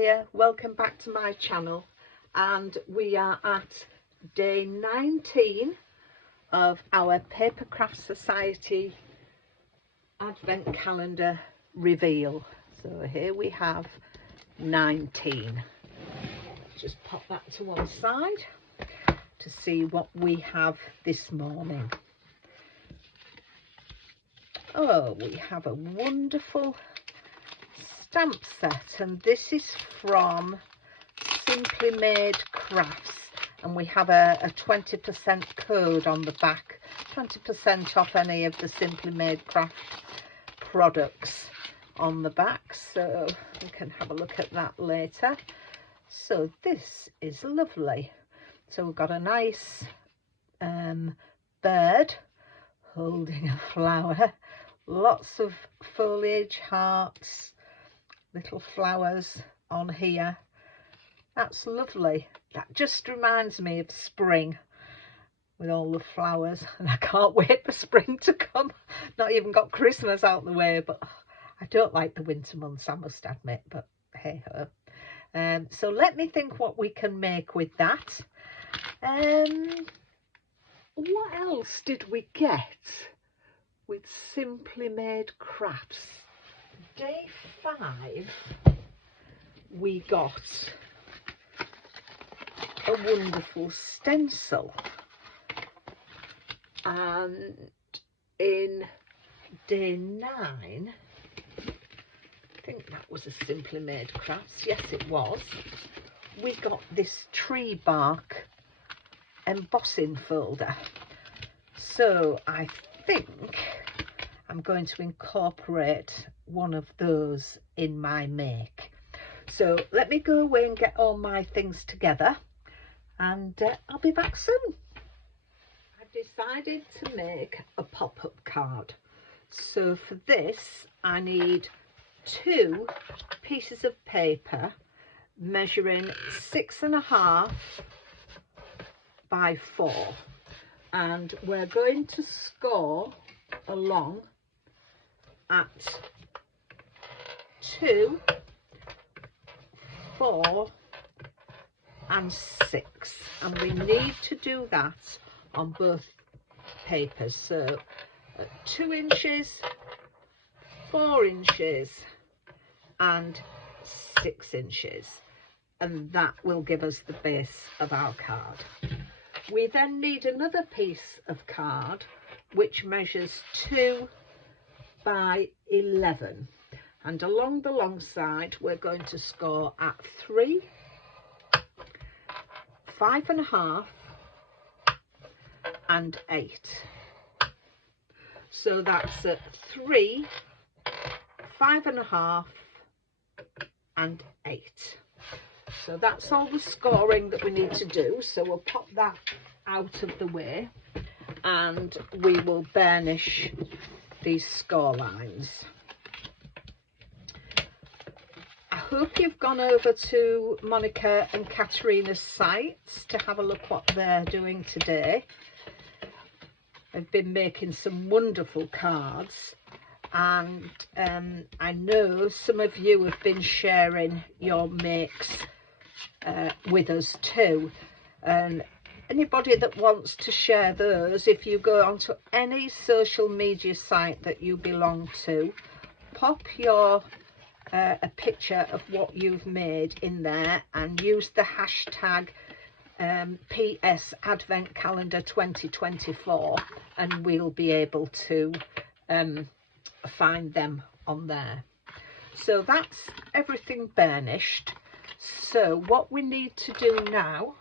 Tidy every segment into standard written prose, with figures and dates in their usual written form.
here, welcome back to my channel, and we are at day 19 of our Paper Craft Society Advent Calendar reveal. So here we have 19. Just pop that to one side to see what we have this morning. Oh, we have a wonderful stamp set, and this is from Simply Made Crafts, and we have a 20% code on the back, 20% off any of the Simply Made Craft products on the back, so we can have a look at that later. So this is lovely. So we've got a nice bird holding a flower, lots of foliage, hearts, little flowers on here. That's lovely. That just reminds me of spring with all the flowers, and I can't wait for spring to come. Not even got Christmas out the way, but I don't like the winter months, I must admit, but hey ho. So let me think what we can make with that. What else did we get with Simply Made Crafts? Day 5 we got a wonderful stencil, and in day 9 I think that was a Simply Made Crafts, yes it was, we got this tree bark embossing folder. So I think I'm going to incorporate one of those in my make. So let me go away and get all my things together, and I'll be back soon. I've decided to make a pop-up card. So for this I need 2 pieces of paper measuring 6.5 by 4, and we're going to score along at 2, 4 and 6, and we need to do that on both papers. So 2 inches, 4 inches and 6 inches, and that will give us the base of our card. We then need another piece of card which measures 2 by 11, and along the long side we're going to score at 3, 5.5 and 8. So that's at 3, 5.5 and 8. So that's all the scoring that we need to do. So we'll pop that out of the way and we will burnish these score lines. I hope you've gone over to Monika and Katarina's sites to have a look what they're doing today. They've been making some wonderful cards, and I know some of you have been sharing your makes with us too, and anybody that wants to share those, if you go onto any social media site that you belong to, pop your a picture of what you've made in there and use the hashtag PS Advent Calendar 2024, and we'll be able to find them on there. So that's everything burnished. So what we need to do now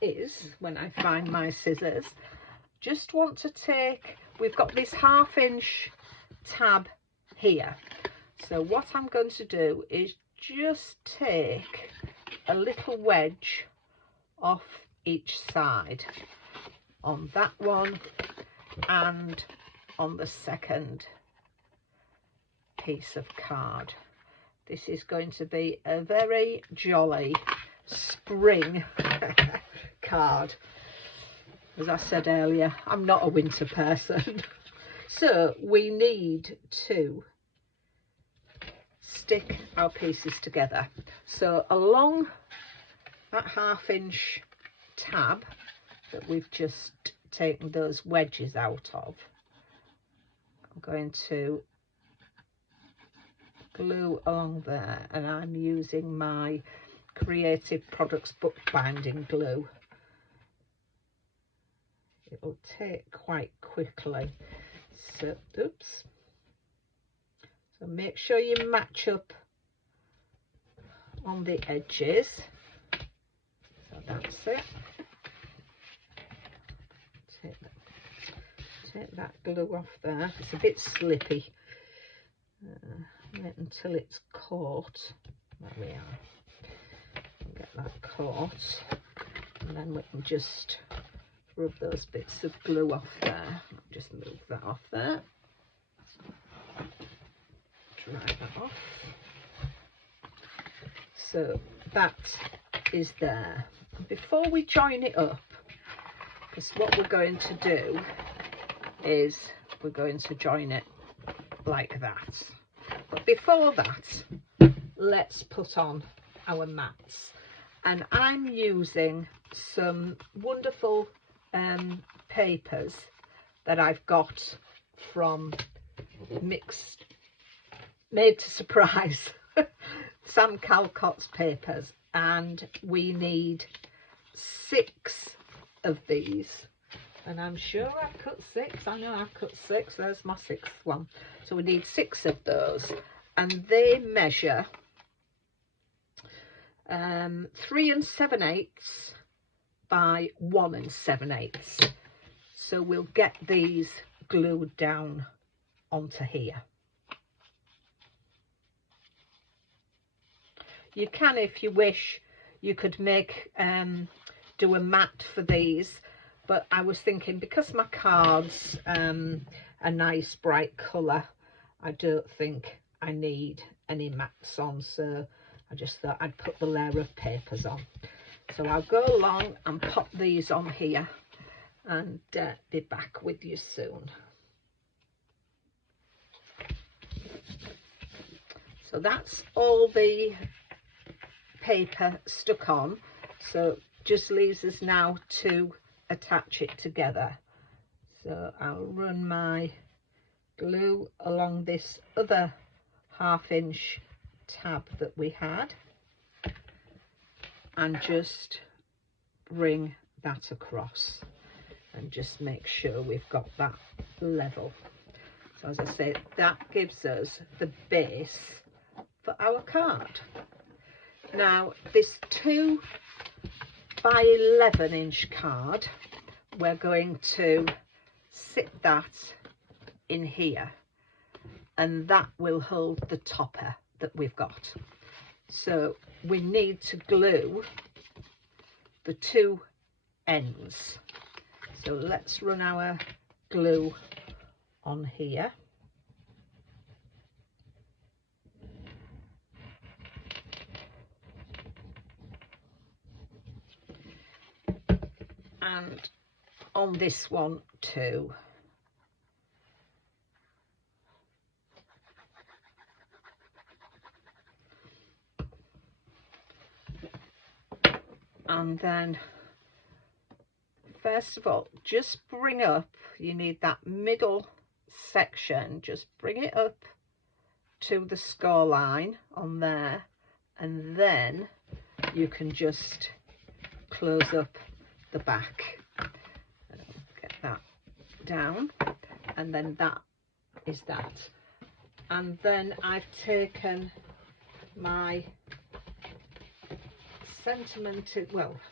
is, when I find my scissors, just want to take, we've got this 1/2 inch tab here. So what I'm going to do is just take a little wedge off each side, on that one and on the second piece of card. This is going to be a very jolly spring card. As I said earlier, I'm not a winter person. So we need to stick our pieces together. So along that 1/2 inch tab that we've just taken those wedges out of, I'm going to glue along there, and I'm using my Creative Products bookbinding glue. It will take quite quickly, so oops. So make sure you match up on the edges. So that's it. Take that glue off there. It's a bit slippy. Wait until it's caught. There we are. Get that caught, and then we can just rub those bits of glue off there. Just move that off there. Dry that off. So that is there. Before we join it up, because what we're going to do is we're going to join it like that. But before that, let's put on our mats. And I'm using some wonderful papers that I've got from Made to Surprise, Sam Calcott's papers, and we need 6 of these, and I'm sure I've cut 6. I know I've cut 6. There's my 6th one. So we need 6 of those, and they measure 3 7/8 by 1 7/8. So we'll get these glued down onto here. You can, if you wish, you could make do a mat for these, but I was thinking, because my card's a nice bright colour, I don't think I need any mats on, so I just thought I'd put the layer of papers on. So I'll go along and pop these on here and be back with you soon. So that's all the paper stuck on, so just leaves us now to attach it together. So I'll run my glue along this other 1/2 inch tab that we had and just bring that across and just make sure we've got that level. So as I say, that gives us the base for our card. Now this 2 by 11 inch card, we're going to sit that in here, and that will hold the topper that we've got. So we need to glue the 2 ends. So let's run our glue on here. And on this one too. And then first of all, just bring up, you need that middle section, just bring it up to the score line on there, and then you can just close up the back. Get that down, and then that is that. And then I've taken my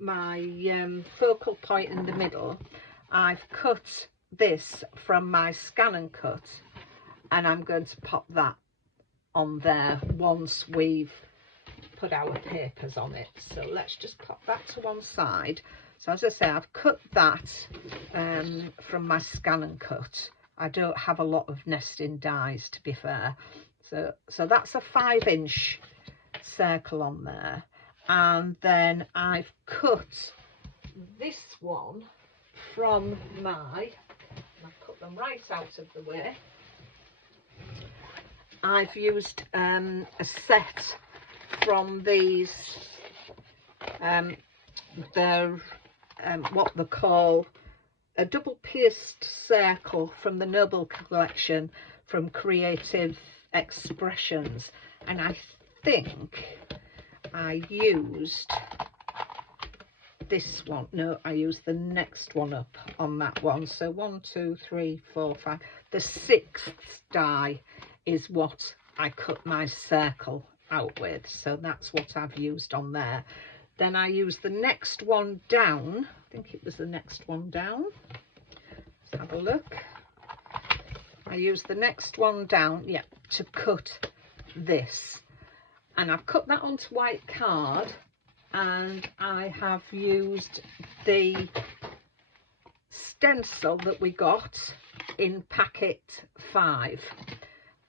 my focal point in the middle. I've cut this from my Scan and Cut, and I'm going to pop that on there once we've put our papers on it. So let's just pop that to one side. So as I say, I've cut that from my Scan and Cut. I don't have a lot of nesting dies, to be fair. So that's a 5 inch circle on there. And then I've cut this one from my, I've put them right out of the way. I've used a set from these, they're what they call a double pierced circle from the Nobel collection from Creative Expressions, and I think I used this one. No, I used the next one up on that one. So 1, 2, 3, 4, 5. The 6th die is what I cut my circle out with, so that's what I've used on there. Then I used the next one down. I think it was the next one down. Let's have a look. I used the next one down, yeah, to cut this, and I've cut that onto white card, and I have used the stencil that we got in packet 5,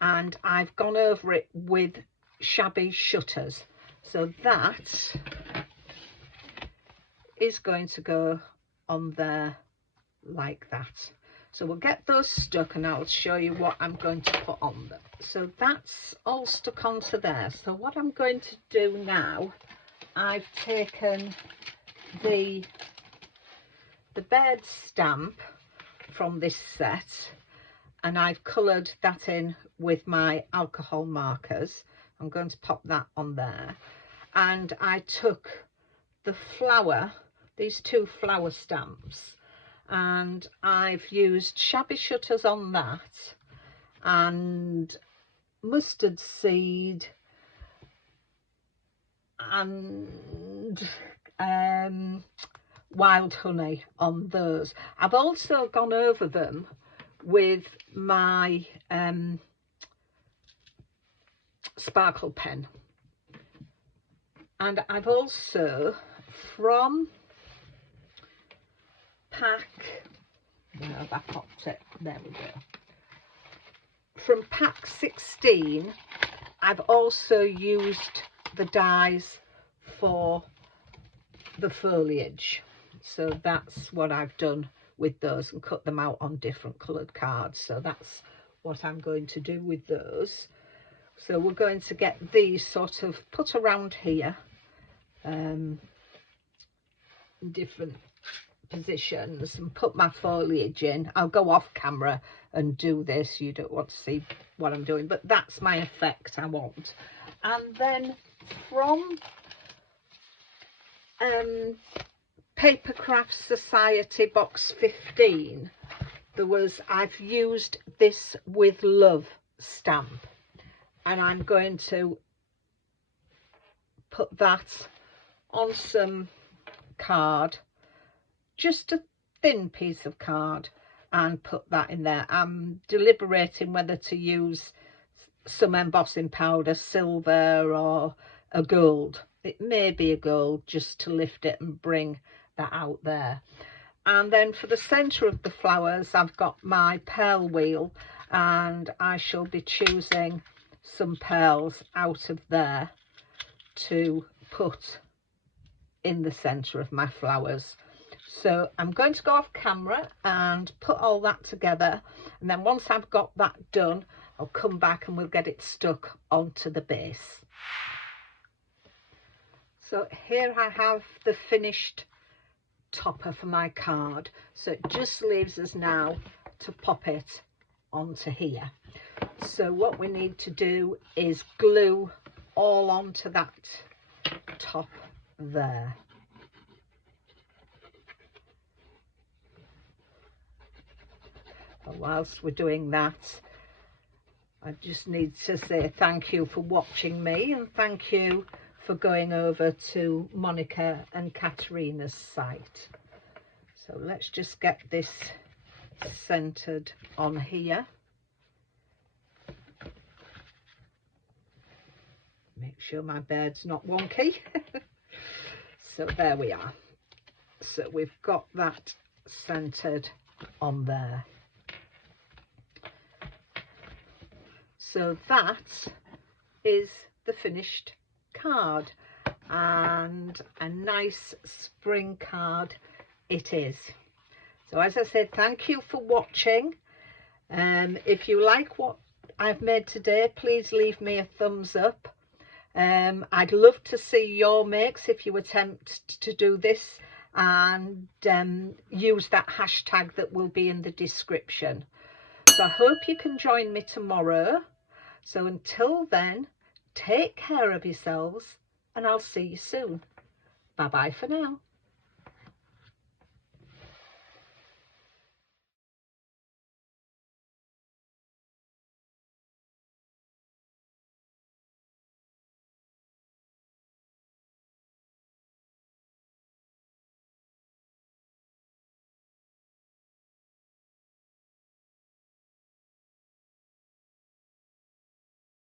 and I've gone over it with Shabby shutters, so that is going to go on there like that. So we'll get those stuck and I'll show you what I'm going to put on them. So that's all stuck onto there. So what I'm going to do now, I've taken the bird stamp from this set and I've coloured that in with my alcohol markers. I'm going to pop that on there. And I took the flower, these 2 flower stamps, and I've used Shabby shutters on that and mustard seed and wild honey on those. I've also gone over them with my sparkle pen, and I've also, from pack, no, I popped it, there we go, from pack 16, I've also used the dies for the foliage, so that's what I've done with those and cut them out on different coloured cards. So that's what I'm going to do with those. So we're going to get these sort of put around here, different positions, and put my foliage in. I'll go off camera and do this, you don't want to see what I'm doing, but that's my effect I want. And then from Paper Crafts Society box 15, there was, I've used this with love stamp, and I'm going to put that on some card, just a thin piece of card, and put that in there. I'm deliberating whether to use some embossing powder, silver or a gold. It may be a gold, just to lift it and bring that out there. And then for the centre of the flowers, I've got my pearl wheel, and I shall be choosing some pearls out of there to put in the centre of my flowers. So I'm going to go off camera and put all that together, and then once I've got that done, I'll come back and we'll get it stuck onto the base. So here I have the finished topper for my card, so it just leaves us now to pop it onto here. So what we need to do is glue all onto that top there. And whilst we're doing that, I just need to say thank you for watching me, and thank you for going over to Monika and Katarina's site. So let's just get this centered on here. Make sure my bird's not wonky. So there we are. So we've got that centered on there. So that is the finished card, and a nice spring card it is. So as I said, thank you for watching. If you like what I've made today, please leave me a thumbs up. I'd love to see your makes if you attempt to do this, and use that hashtag that will be in the description. So I hope you can join me tomorrow. So until then, take care of yourselves, and I'll see you soon. Bye bye for now.